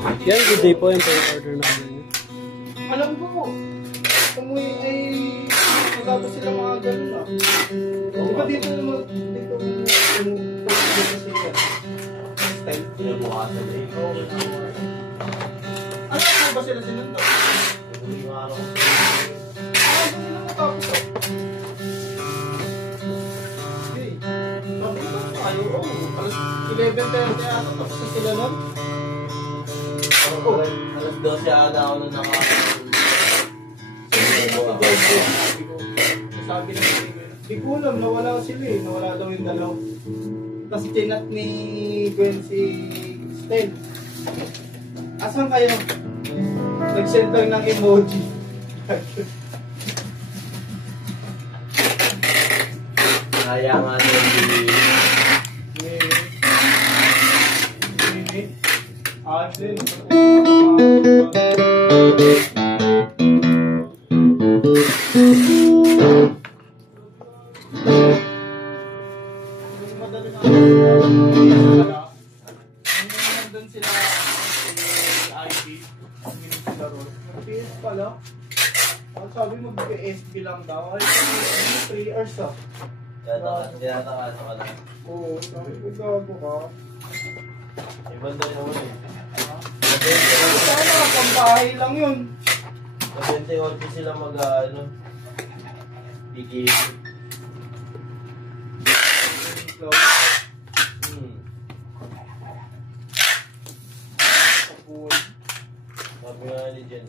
Yan, good day po yung order namin. Alam ko po. Kamuy ay magagawa sila mga ganun na. Di ba dito naman, dito siya. Style. Pinabukasan na yun. Ano ba sila sinundo? Yung araw. Ano nila matapos o? Okay. Sabi ba tayo? Alas 11:30 ata tapos na sila nun? Alas 12 ata ako nung Sabi na di ko alam, nawala sila eh. Nawala daw yung dalaw. Tapos chinat ni Gwen si Stel. Asan kayo? Nag-send lang ng emoji. Kaya nga nung Adlin. Nandun sila IT. PS pala. Sabi mo SB lang daw. Ay, 3 hours ah. tinatakas ka lang. Oo, sabi ko gago ka. Ibang doon naman eh. Sana, pambahay lang yun. Sa 28 sila bigay. Sabi nga ni Jen.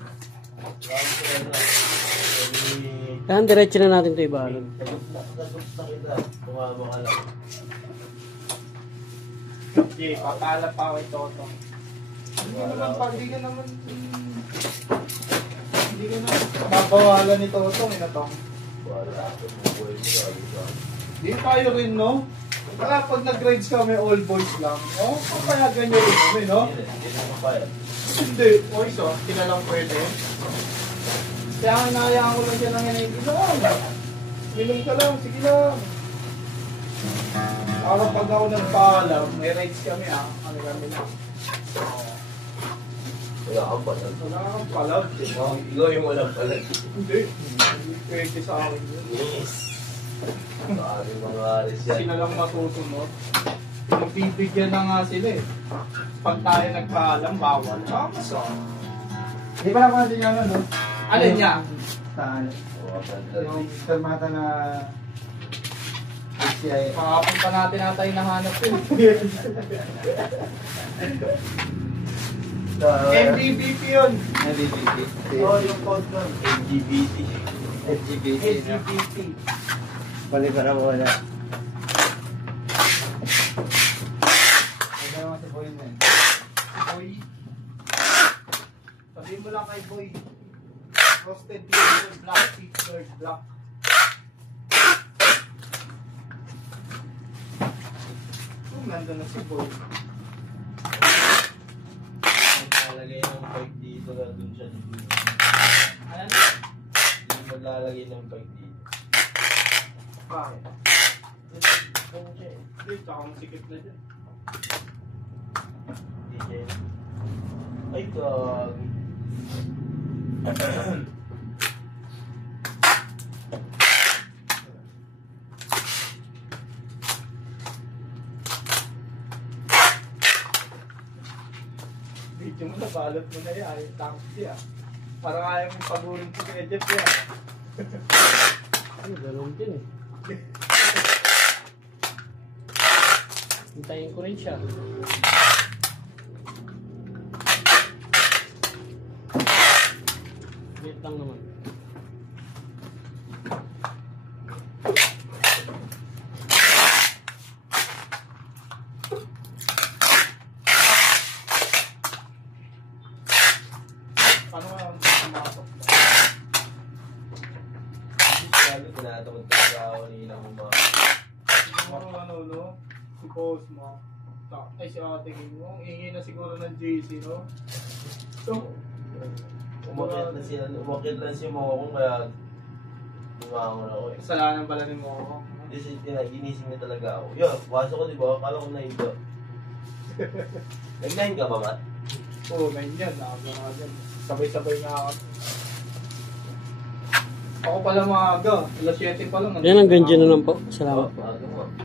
Kaya diretso na natin ito ibalog. Sagot na kita. Tumama ka lang. Okay, papala pa ako ito. Hindi ka naman mabawalan ni Toto, minatong. Wala ako. Buhay mo na. Di tayo rin, no? Kaya pag nag-grades kami, all boys lang. Oh, kaya ganyan rin kami, no? Hindi naman pa yan. Hindi. O iso, sila lang pwede. Kaya hinahayaan ko lang siya ng hindi lang. Minum ka lang, sige lang. Para pag ako nagpaalam, may rights kami Ano kami na. Wala kang palag. Wala kang palag, di ba? Ikaw yung walang palag. Hindi. Hindi pwede sa akin yun. Yes. Maraming mga aris yan. Sila lang matutunod. Nagbibigyan na nga sila eh. Pag tayo nagpaalam, bawal. Mas Hindi pa lang natin yung ano, no? alin niya? Saan? Yung fermata na HCI. Pakapon pa natin ata yung nahanap yun. MBBP yun. LGBT. Oo, yung code nun. LGBT. LGBT. LGBT. Bali pa na wala. Ano naman si Boy na yun? Boy. Sabihin mo lang kay Boy. Roasted beer, black, seafood, black. Nandun na si Boy. Maglalagay ng bike dito na dun siya dito. Ayan. Hindi maglalagay ng bike dito. Bakit? Dun siya eh. Hindi, tsaka masikip na dyan. Hindi siya eh. Ay, gagi. Video mo na, balot mo na yan. Tapos siya. Parang ayaw mong pagulong si Kuya Jeff yan. Ay, galong din eh. Hintayin ko rin siya. Wait lang naman. Paano nga ang pumasok? Lalo tinatamad talaga ako ni Inang Ano, no? Si Cosmo. Ay, si Ate King mo. Hingi na siguro ng JC, no? So, umakit lang si Mokong kaya tumangon ako eh. kasalanan pala ni Moko. Kasi ginising niya talaga ako. Yun, pasok ko diba? Akala ko nahiga. Nag-9 ka ba, Matt? Oo, 9 yan. Nakagawa dyan. Sabay-sabay nga ako. Ako pala maaga. Alas 7 pa lang. Yan ang ganyan na lang po. Salamat po. Ano,